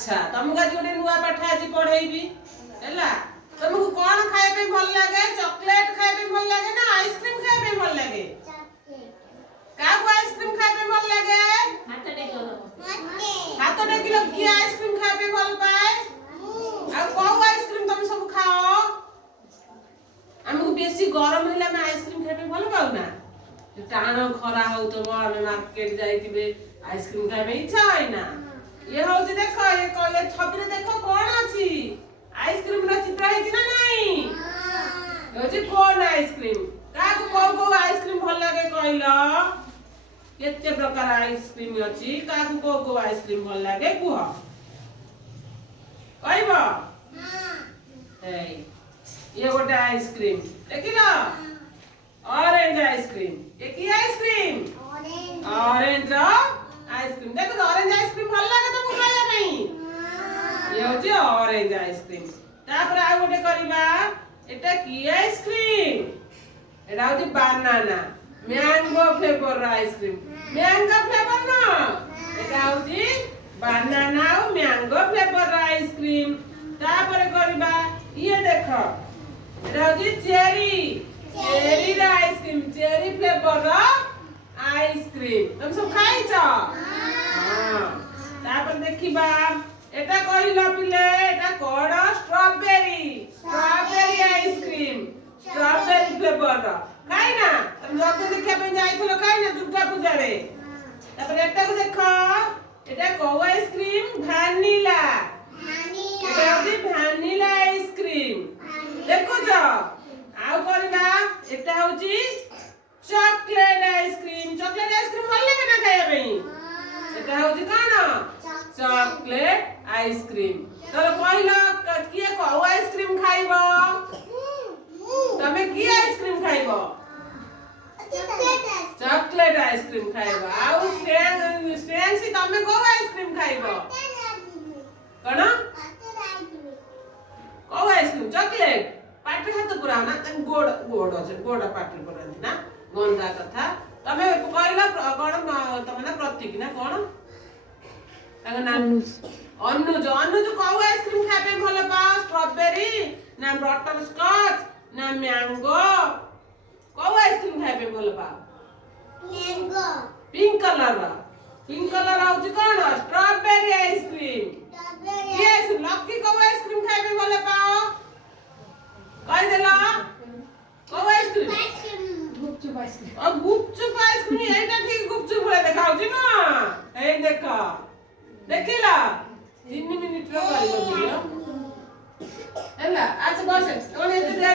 अच्छा तुमको आज गोटे नुआ पाठ आज पढ़ेबी हैला तुमको कौन खाए पे भल लागे चॉकलेट खाए पे भल लागे ना आइसक्रीम खाए पे भल लागे काको आइसक्रीम खाए पे भल लागे हाथ टेकिलो की आइसक्रीम खाए पे भल पाए आ कोउ आइसक्रीम तुम सब खाओ हमको बेसी गरम हैला में आइसक्रीम खाए पे भल पाउ ना टाण खरा हो तो हम मार्केट जाइतिबे आइसक्रीम खाए पे इच्छा होय ना ये हो जे देखो ये छबि देखो कौन अछि आइसक्रीम रा चित्र है कि ना नहीं हो जे कौन आइसक्रीम काको को आइसक्रीम भल लागे कहलो केते प्रकार आइसक्रीम अछि काको को आइसक्रीम भल लागे कुह कहबो ए ये गोटे आइसक्रीम देखिलो ऑरेंज आइसक्रीम ये की आइसक्रीम ऑरेंज आइसक्रीम देखो ऑरेंज आइसक्रीम भल लागे तुमको खाया नहीं ये हो जे ऑरेंज आइसक्रीम तापर आ गोटे करबा एटा की आइसक्रीम एटा हो जे banana mango flavour ice cream mango flavour ना एटा हो जे बनाना और मैंगो फ्लेवर आइसक्रीम तापर करबा ये देखो एटा हो जे cherry ice cream cherry flavour ice cream तुम सब खाई छ हां तापर देखिबा एटा कहिलो पिले एटा code strawberry ice cream strawberry flavour खाई ना तुम लोग देखिया पे जाइथलो खाई ना दुर्गा पूजा रे तापर एटा को देखो एटा को आइसक्रीम वैनिला एटा होती वैनिला आइसक्रीम देखो जो आउ करबा एटा होची चॉकलेट आइसक्रीम भल लागे ना खाया पई एटा होची कोन चॉकलेट आइसक्रीम तो कहलो किए को आइसक्रीम खाइबो तमे की आइसक्रीम खाइबो चॉकलेट आइसक्रीम खाइबो आउ स्ट्रेंसी तमे को आइसक्रीम खाइबो कोन को आइसक्रीम चॉकलेट पाटी हाथ पुरा ना गोड़ আছে गोड़ पाटी पुरांती ना गंदा कथा तमे कहला कोन तमे ना प्रतीक ना कोन ताका नाम अनुज को आइसक्रीम खाए पे भल पा स्ट्रॉबेरी ना बटर स्कॉच ना मैंगो को आइसक्रीम खाए पे भल पा मैंगो पिंक कलर आउची कोन स्ट्रॉबेरी आइसक्रीम यस लकी को आइसक्रीम खाए पे भल पाओ कह देला को आइसक्रीम गुपचुप आइसक्रीम एटा ठीक गुपचुप रे देखाउ छी ना ए देखा देखिला 3 मिनिट रो करियो हैला अच्छा बस ओने